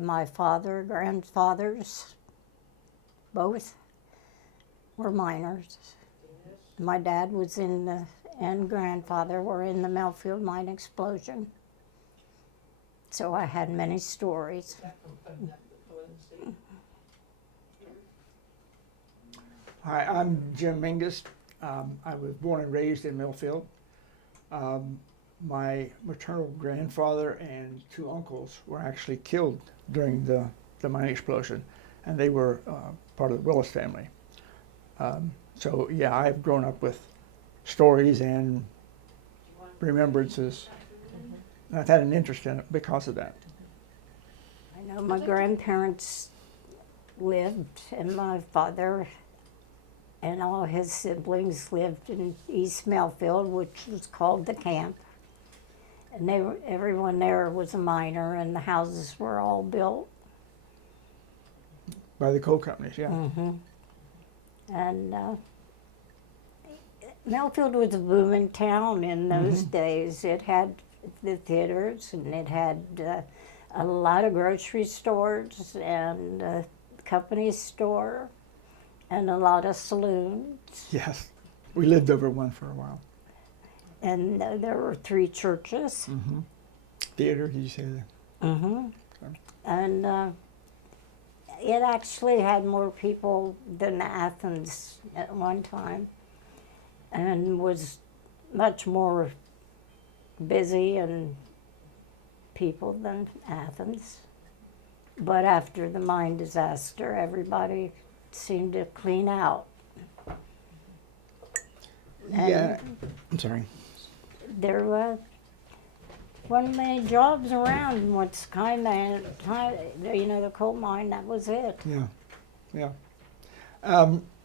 My father, grandfathers, both were miners. My dad was and grandfather were in the Millfield Mine explosion. So I had many stories. Hi, I'm Jim Mingus. I was born and raised in Millfield. My maternal grandfather and two uncles were actually killed during the mine explosion, and they were part of the Willis family. So yeah, I've grown up with stories and remembrances. I've had an interest in it because of that. I know my grandparents lived, and my father and all his siblings lived in East Millfield, which was called the camp. And everyone there was a miner, and the houses were all built. By the coal companies, yeah. Mm-hmm. And Millfield was a booming town in those days. It had the theaters, and it had a lot of grocery stores, and a company store, and a lot of saloons. Yes, we lived over one for a while. And there were 3 churches. Theater, did you say that? And it actually had more people than Athens at one time, and was much more busy and people than Athens. But after the mine disaster, everybody seemed to clean out. Yeah, I'm sorry. There wasn't many jobs around. What's kind of, the coal mine, that was it. Yeah.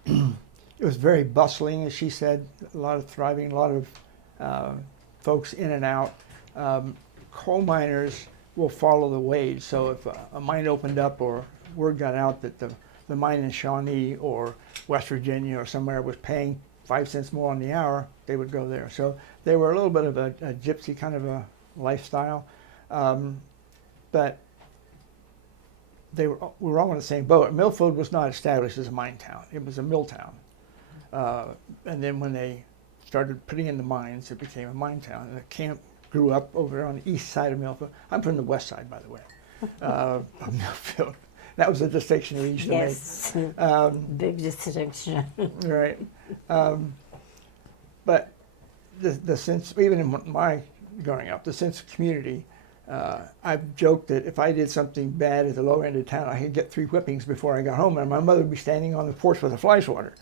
It was very bustling, as she said, a lot of thriving, a lot of folks in and out. Coal miners will follow the wage. So if a mine opened up or word got out that the mine in Shawnee or West Virginia or somewhere was paying 5 cents more on the hour, they would go there. So they were a little bit of a gypsy kind of a lifestyle. But we were all in the same boat. Millfield was not established as a mine town. It was a mill town. And then when they started putting in the mines, it became a mine town. And the camp grew up over on the east side of Millfield. I'm from the west side, by the way, of Millfield. That was a distinction we used to make. Yes, big distinction. Right. But the sense, even in my growing up, the sense of community, I've joked that if I did something bad at the lower end of town, I could get 3 whippings before I got home, and my mother would be standing on the porch with a fly swatter.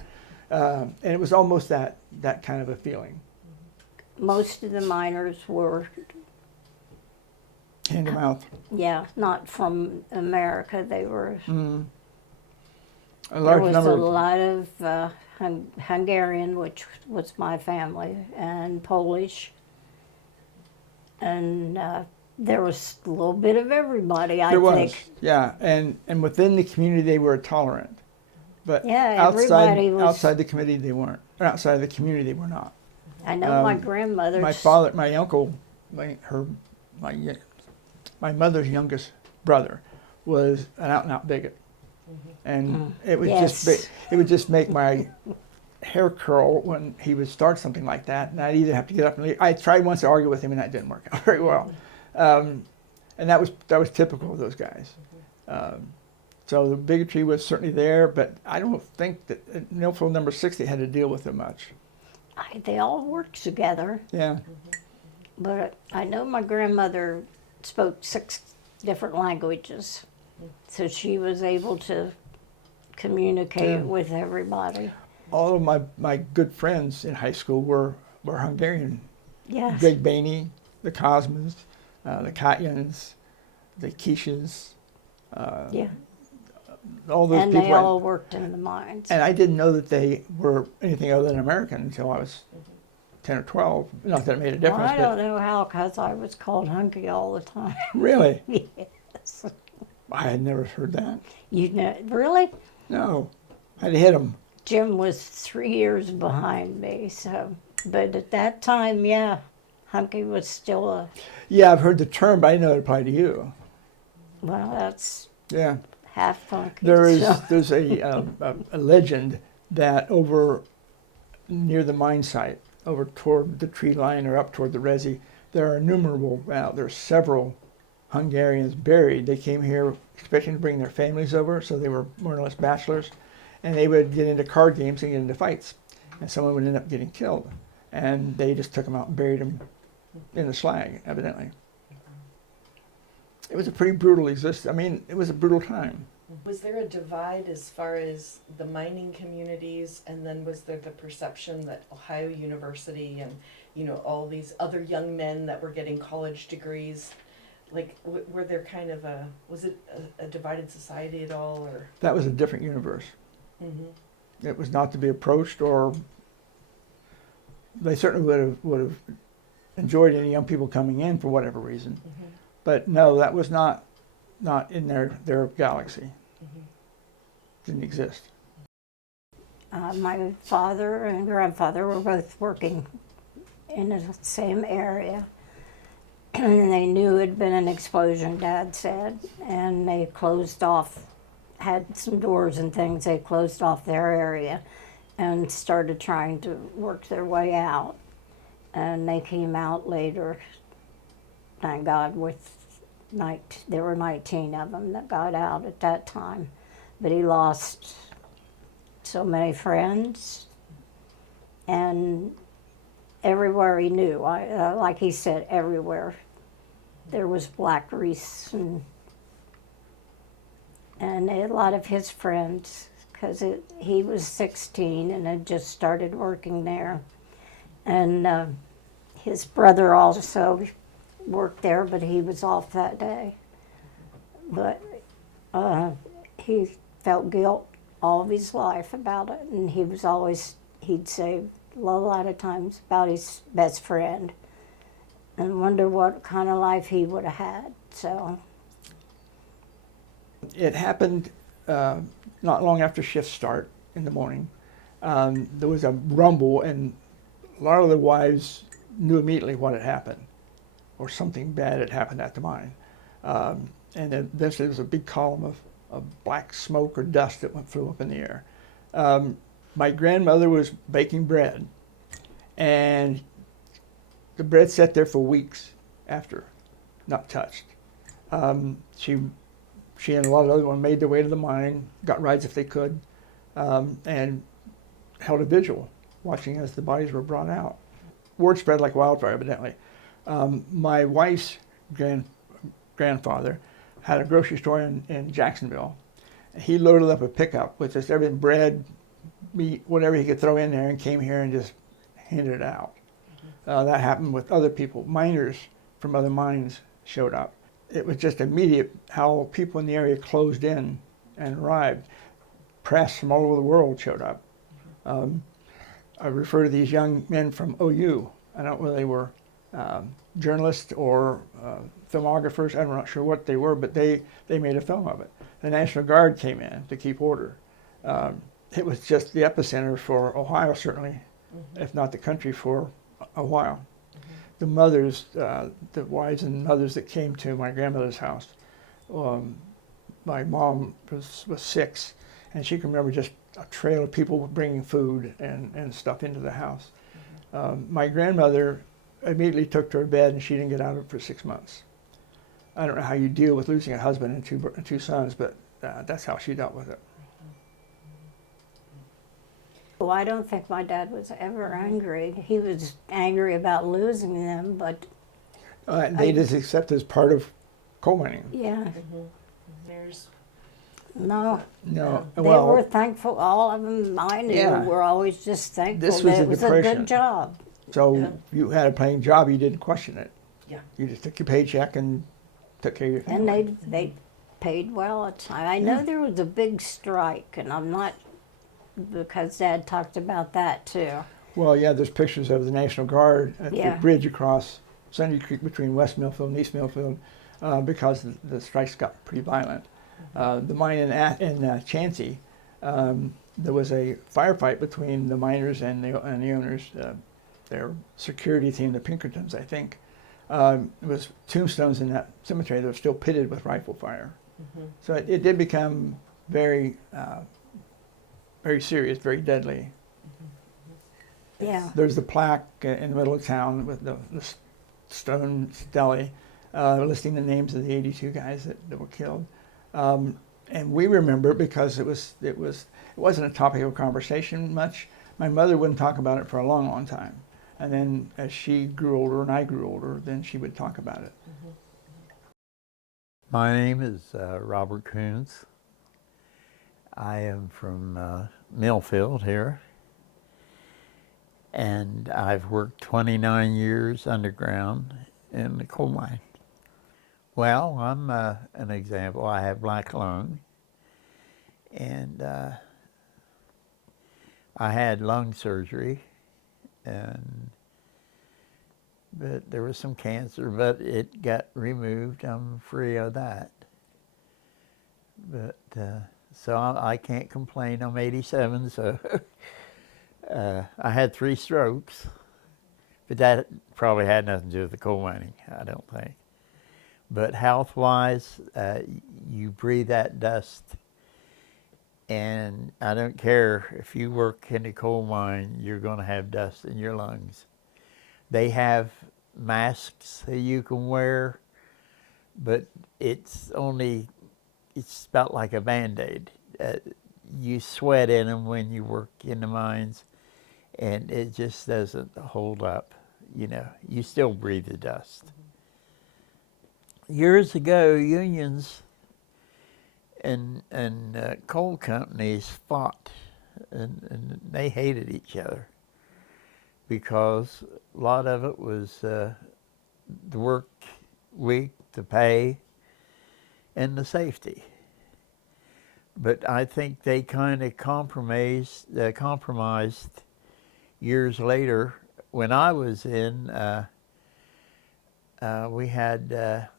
And it was almost that kind of a feeling. Most of the miners were, Hand to mouth. yeah, not from America. They were. A large There was number a lot of Hungarian, which was my family, and Polish, and there was a little bit of everybody. I There was, think. yeah, and within the community they were tolerant, but Yeah, everybody was. outside the community they weren't. Or outside the community they were not. I know my grandmother. My uncle, my mother's youngest brother, was an out-and-out bigot, and it would just make my hair curl when he would start something like that, and I'd either have to get up and leave. I tried once to argue with him, and that didn't work out very well, and that was typical of those guys. So the bigotry was certainly there, but I don't think that at Millfield number 60 had to deal with it much. They all worked together. Yeah. But I know my grandmother spoke 6 different languages, so she was able to communicate with everybody. All of my good friends in high school were Hungarian. Yes. Greg Bainey, the Cosmas, the Katyans, the Keishas. Yeah. All those And people. they all worked in the mines. And I didn't know that they were anything other than American until I was 10 or 12. Not that it made a difference. Well, I don't know how, because I was called hunky all the time. Really? Yes. I had never heard that. You know, really? No. I'd hit him. Jim was 3 years behind me, so. But at that time, yeah, hunky was still a. Yeah, I've heard the term, but I didn't know it applied to you. Well, that's Yeah. half funky. There's a legend that over near the mine site, over toward the tree line or up toward the Resi, there are there's several Hungarians buried. They came here expecting to bring their families over, so they were more or less bachelors, and they would get into card games and get into fights, and someone would end up getting killed, and they just took them out and buried them in the slag, evidently. It was a pretty brutal existence. I mean, it was a brutal time. Was there a divide as far as the mining communities, and then was there the perception that Ohio University and, you know, all these other young men that were getting college degrees, like, were there kind of was it a divided society at all, or? That was a different universe. Mm-hmm. It was not to be approached, or they certainly would have enjoyed any young people coming in for whatever reason. Mm-hmm. But no, that was not in their galaxy. Mm-hmm. Didn't exist. My father and grandfather were both working in the same area. And they knew it had been an explosion, Dad said, and they closed off, had some doors and things, they closed off their area and started trying to work their way out. And they came out later, thank God, there were 19 of them that got out at that time. But he lost so many friends, and everywhere he knew, like he said, everywhere there was black grease, and a lot of his friends, because he was 16 and had just started working there, and his brother also worked there, but he was off that day. But he felt guilt all of his life about it, and he'd say a lot of times about his best friend and wonder what kind of life he would have had. So It happened not long after shift start in the morning. There was a rumble, and a lot of the wives knew immediately what had happened, or something bad had happened at the mine. And then there was a big column of black smoke or dust that flew up in the air. My grandmother was baking bread, and the bread sat there for weeks after, not touched. She and a lot of other ones made their way to the mine, got rides if they could, and held a vigil, watching as the bodies were brought out. Word spread like wildfire, evidently. My wife's grandfather had a grocery store in Jacksonville. He loaded up a pickup with just everything, bread, meat, whatever he could throw in there, and came here and just handed it out. That happened with other people. Miners from other mines showed up. It was just immediate how people in the area closed in and arrived. Press from all over the world showed up. I refer to these young men from OU. I don't know whether they were journalists or filmographers. I'm not sure what they were, but they made a film of it. The National Guard came in to keep order. It was just the epicenter for Ohio, certainly, if not the country, for a while. The mothers, the wives and mothers that came to my grandmother's house, my mom was 6, and she can remember just a trail of people bringing food and stuff into the house. My grandmother immediately took to her bed, and she didn't get out of it for 6 months. I don't know how you deal with losing a husband and two sons, but that's how she dealt with it. well, I don't think my dad was ever angry. He was angry about losing them, but They just accept as part of coal mining. yeah, There's no. No, They well, were thankful. All of them I knew Yeah. were always just thankful This was that the it was a Depression. good job. so Yeah. you had a paying job, you didn't question it. Yeah. You just took your paycheck and took care of your And family. they paid well at the time. I know there was a big strike, and I'm not, because Dad talked about that too. Well, yeah, there's pictures of the National Guard at Yeah. the bridge across Sunday Creek between West Millfield and East Millfield because the strikes got pretty violent. The mine in Chansey, there was a firefight between the miners and the owners. Their security team, the Pinkertons, I think, It was tombstones in that cemetery that were still pitted with rifle fire. So it did become very, very serious, very deadly. Yeah. There's the plaque in the middle of town with the stone stele listing the names of the 82 guys that were killed. And we remember it because it wasn't a topic of conversation much. My mother wouldn't talk about it for a long, long time. And then as she grew older and I grew older, then she would talk about it. My name is Robert Coons. I am from Millfield here, and I've worked 29 years underground in the coal mine. Well, I'm an example. I have black lung, and I had lung surgery, but there was some cancer, but it got removed. I'm free of that. But so I can't complain. I'm 87, so I had 3 strokes, but that probably had nothing to do with the coal mining, I don't think. But health-wise, you breathe that dust, and I don't care if you work in the coal mine, you're going to have dust in your lungs. They have masks that you can wear, but it's about like a Band-Aid. You sweat in them when you work in the mines, and it just doesn't hold up. You know, you still breathe the dust. Years ago, unions and coal companies fought, and they hated each other because a lot of it was the work week, the pay, and the safety. But I think they kind of compromised years later. When I was in, we had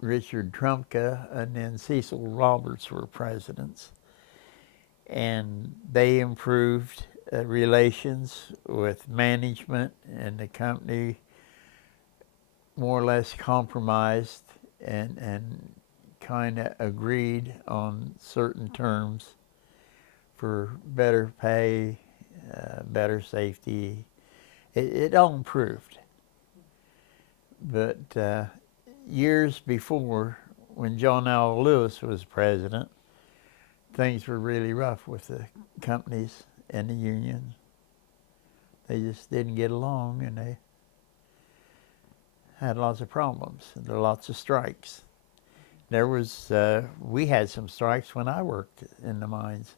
Richard Trumka and then Cecil Roberts were presidents, and they improved relations with management, and the company more or less compromised and kind of agreed on certain terms for better pay, better safety. It all improved. But years before, when John L. Lewis was president, things were really rough with the companies and the union. They just didn't get along, and they had lots of problems. There were lots of strikes. There was, we had some strikes when I worked in the mines.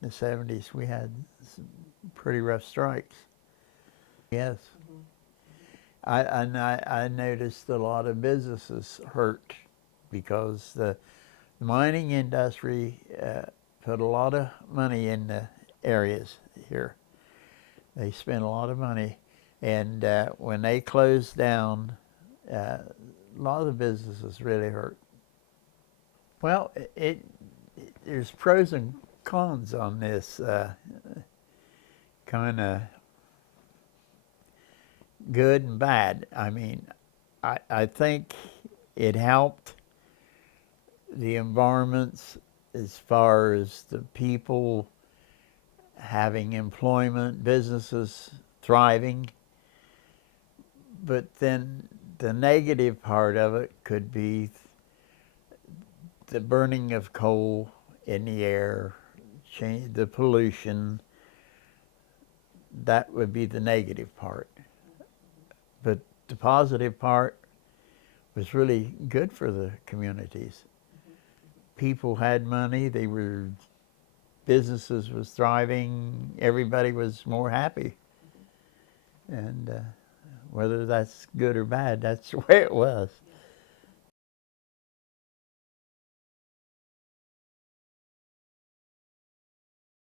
In the 70s, we had some pretty rough strikes. Yes. I noticed a lot of businesses hurt because the mining industry put a lot of money in the areas here. They spent a lot of money, and when they closed down, a lot of the businesses really hurt. Well, there's pros and cons on this kind of good and bad. I mean, I think it helped the environments as far as the people having employment, businesses thriving. But then the negative part of it could be the burning of coal in the air, the pollution. That would be the negative part. But the positive part was really good for the communities. People had money, businesses was thriving, everybody was more happy. And whether that's good or bad, that's the way it was.